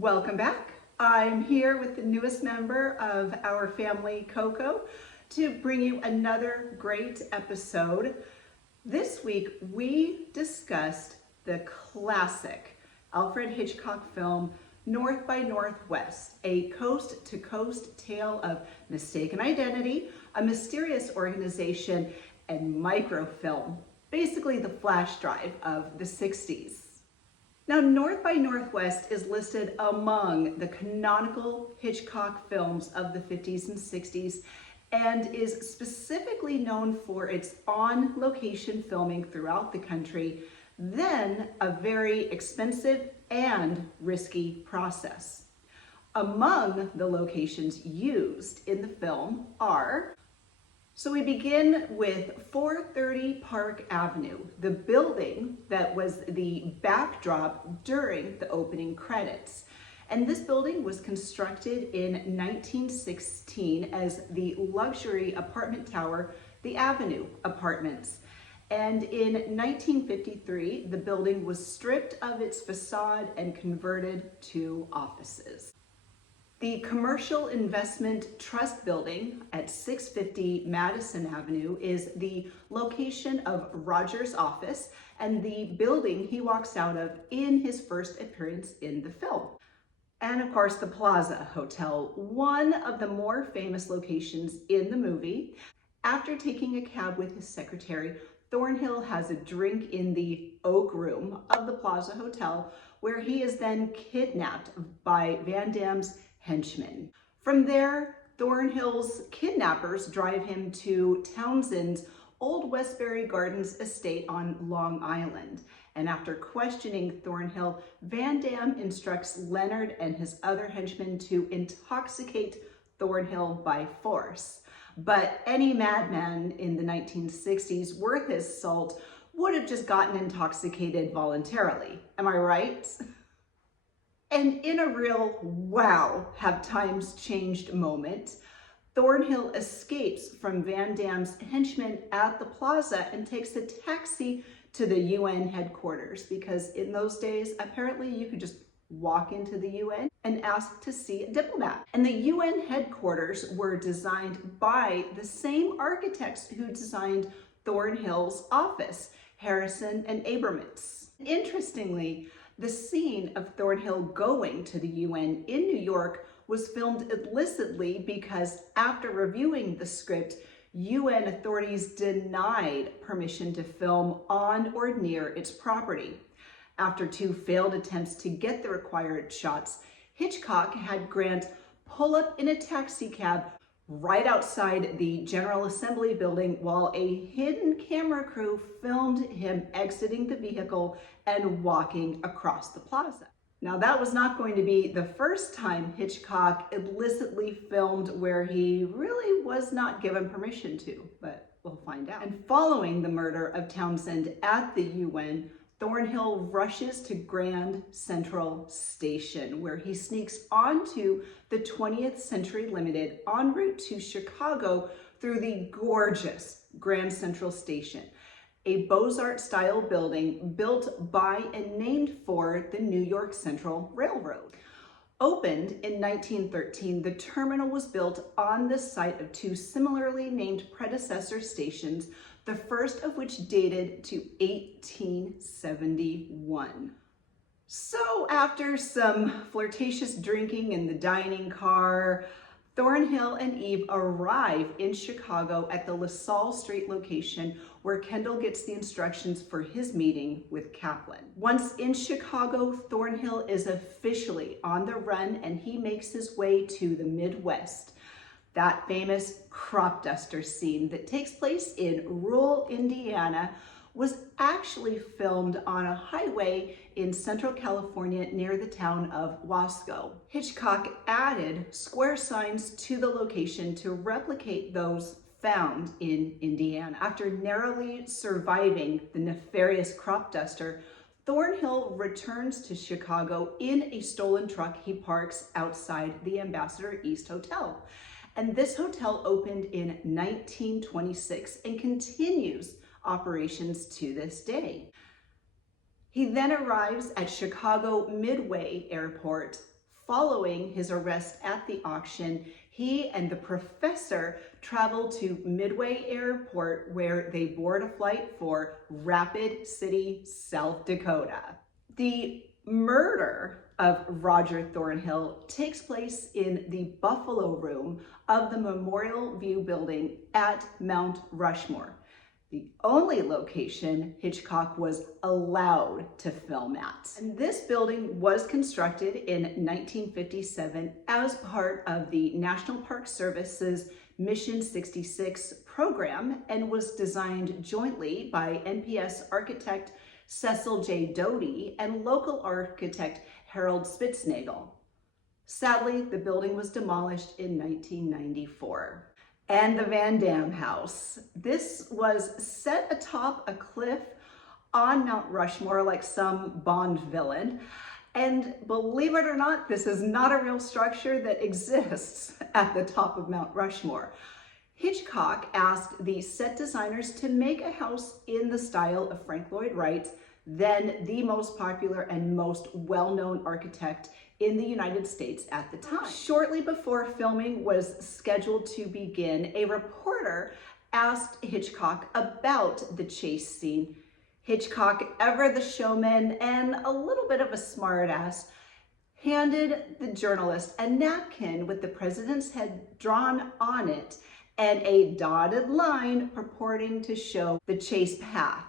Welcome back. I'm here with the newest member of our family, Coco, to bring you another great episode. This week, we discussed the classic Alfred Hitchcock film, North by Northwest, a coast-to-coast tale of mistaken identity, a mysterious organization, and microfilm, basically the flash drive of the 60s. Now, North by Northwest is listed among the canonical Hitchcock films of the 50s and 60s and is specifically known for its on-location filming throughout the country, then a very expensive and risky process. Among the locations used in the film are, so we begin with 430 Park Avenue, the building that was the backdrop during the opening credits. And this building was constructed in 1916 as the luxury apartment tower, the Avenue Apartments. And in 1953, the building was stripped of its facade and converted to offices. The Commercial Investment Trust Building at 650 Madison Avenue is the location of Roger's office and the building he walks out of in his first appearance in the film. And of course, the Plaza Hotel, one of the more famous locations in the movie. After taking a cab with his secretary, Thornhill has a drink in the Oak Room of the Plaza Hotel, where he is then kidnapped by Van Damme's henchmen. From there, Thornhill's kidnappers drive him to Townsend's Old Westbury Gardens estate on Long Island. And after questioning Thornhill, Van Damme instructs Leonard and his other henchmen to intoxicate Thornhill by force. But any madman in the 1960s worth his salt would have just gotten intoxicated voluntarily. Am I right? And in a real wow, have times changed moment, Thornhill escapes from Van Damme's henchmen at the plaza and takes a taxi to the UN headquarters, because in those days, apparently you could just walk into the UN and ask to see a diplomat. And the UN headquarters were designed by the same architects who designed Thornhill's office, Harrison and Abramovitz. Interestingly, the scene of Thornhill going to the UN in New York was filmed illicitly because after reviewing the script, UN authorities denied permission to film on or near its property. After two failed attempts to get the required shots, Hitchcock had Grant pull up in a taxi cab right outside the General Assembly building while a hidden camera crew filmed him exiting the vehicle and walking across the plaza. Now, that was not going to be the first time Hitchcock illicitly filmed where he really was not given permission to, but we'll find out. And following the murder of Townsend at the UN, Thornhill rushes to Grand Central Station, where he sneaks onto the 20th Century Limited en route to Chicago through the gorgeous Grand Central Station, a Beaux-Arts style building built by and named for the New York Central Railroad. Opened in 1913, the terminal was built on the site of two similarly named predecessor stations, the first of which dated to 1871. So after some flirtatious drinking in the dining car, Thornhill and Eve arrive in Chicago at the LaSalle Street location where Kendall gets the instructions for his meeting with Kaplan. Once in Chicago, Thornhill is officially on the run and he makes his way to the Midwest. That famous crop duster scene that takes place in rural Indiana was actually filmed on a highway in Central California near the town of Wasco. Hitchcock added square signs to the location to replicate those found in Indiana. After narrowly surviving the nefarious crop duster, Thornhill returns to Chicago in a stolen truck he parks outside the Ambassador East Hotel. And this hotel opened in 1926 and continues operations to this day. He then arrives at Chicago Midway Airport, Following his arrest at the auction, he and the professor traveled to Midway Airport, where they board a flight for Rapid City, South Dakota. The murder of Roger Thornhill takes place in the Buffalo Room of the Memorial View building at Mount Rushmore, the only location Hitchcock was allowed to film at. And this building was constructed in 1957 as part of the National Park Service's Mission 66 program and was designed jointly by NPS architect Cecil J. Doty and local architect Harold Spitznagel. Sadly, the building was demolished in 1994. And the Van Dam house. This was set atop a cliff on Mount Rushmore like some Bond villain. And believe it or not, this is not a real structure that exists at the top of Mount Rushmore. Hitchcock asked the set designers to make a house in the style of Frank Lloyd Wright, then the most popular and most well-known architect in the United States at the time. Shortly before filming was scheduled to begin, a reporter asked Hitchcock about the chase scene. Hitchcock, ever the showman and a little bit of a smartass, handed the journalist a napkin with the president's head drawn on it and a dotted line purporting to show the chase path.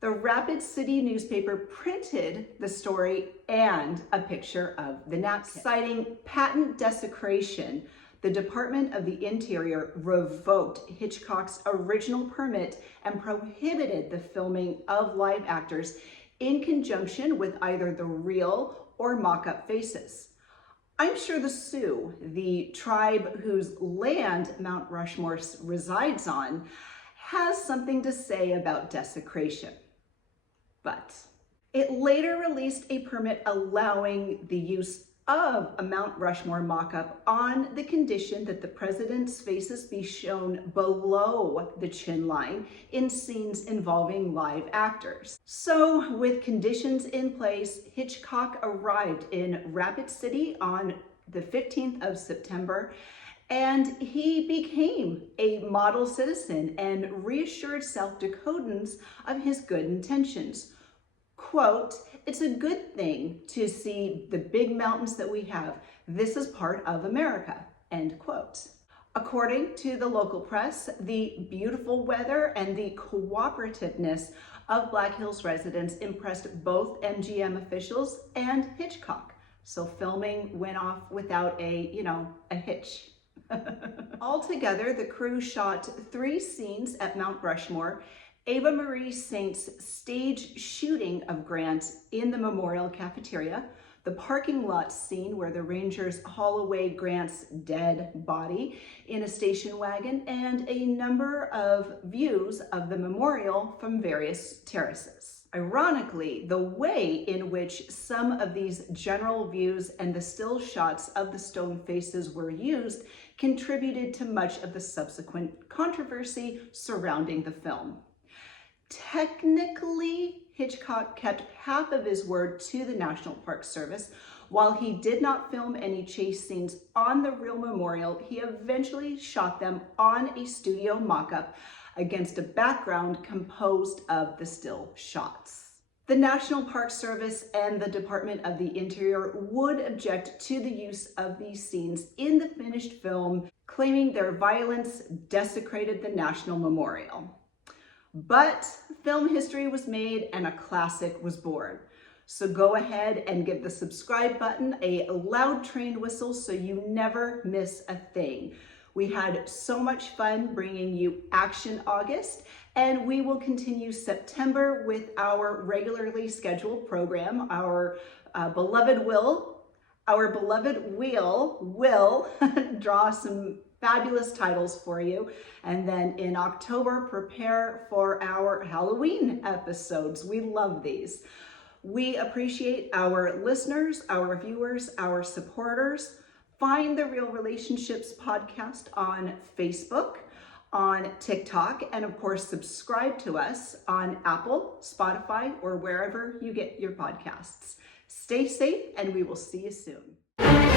The Rapid City newspaper printed the story and a picture of the napkin. Citing patent desecration, the Department of the Interior revoked Hitchcock's original permit and prohibited the filming of live actors in conjunction with either the real or mock-up faces. I'm sure the Sioux, the tribe whose land Mount Rushmore resides on, has something to say about desecration. But it later released a permit allowing the use of a Mount Rushmore mock-up on the condition that the president's faces be shown below the chin line in scenes involving live actors. So with conditions in place, Hitchcock arrived in Rapid City on the 15th of September, and he became a model citizen and reassured South Dakotans of his good intentions. Quote, "It's a good thing to see the big mountains that we have. This is part of America," end quote. According to the local press, the beautiful weather and the cooperativeness of Black Hills residents impressed both MGM officials and Hitchcock. So filming went off without a hitch. Altogether, the crew shot 3 scenes at Mount Rushmore: Ava Marie Saint's stage shooting of Grant in the Memorial Cafeteria, the parking lot scene where the Rangers haul away Grant's dead body in a station wagon, and a number of views of the memorial from various terraces. Ironically, the way in which some of these general views and the still shots of the stone faces were used contributed to much of the subsequent controversy surrounding the film. Technically, Hitchcock kept half of his word to the National Park Service. While he did not film any chase scenes on the real memorial, he eventually shot them on a studio mock-up against a background composed of the still shots. The National Park Service and the Department of the Interior would object to the use of these scenes in the finished film, claiming their violence desecrated the National Memorial. But film history was made and a classic was born. So go ahead and give the subscribe button a loud train whistle so you never miss a thing. We had so much fun bringing you Action August, and we will continue September with our regularly scheduled program. Our beloved wheel will draw some fabulous titles for you. And then in October, prepare for our Halloween episodes. We love these. We appreciate our listeners, our viewers, our supporters. Find the Real Relationships podcast on Facebook, on TikTok, and of course, subscribe to us on Apple, Spotify, or wherever you get your podcasts. Stay safe, and we will see you soon. Bye.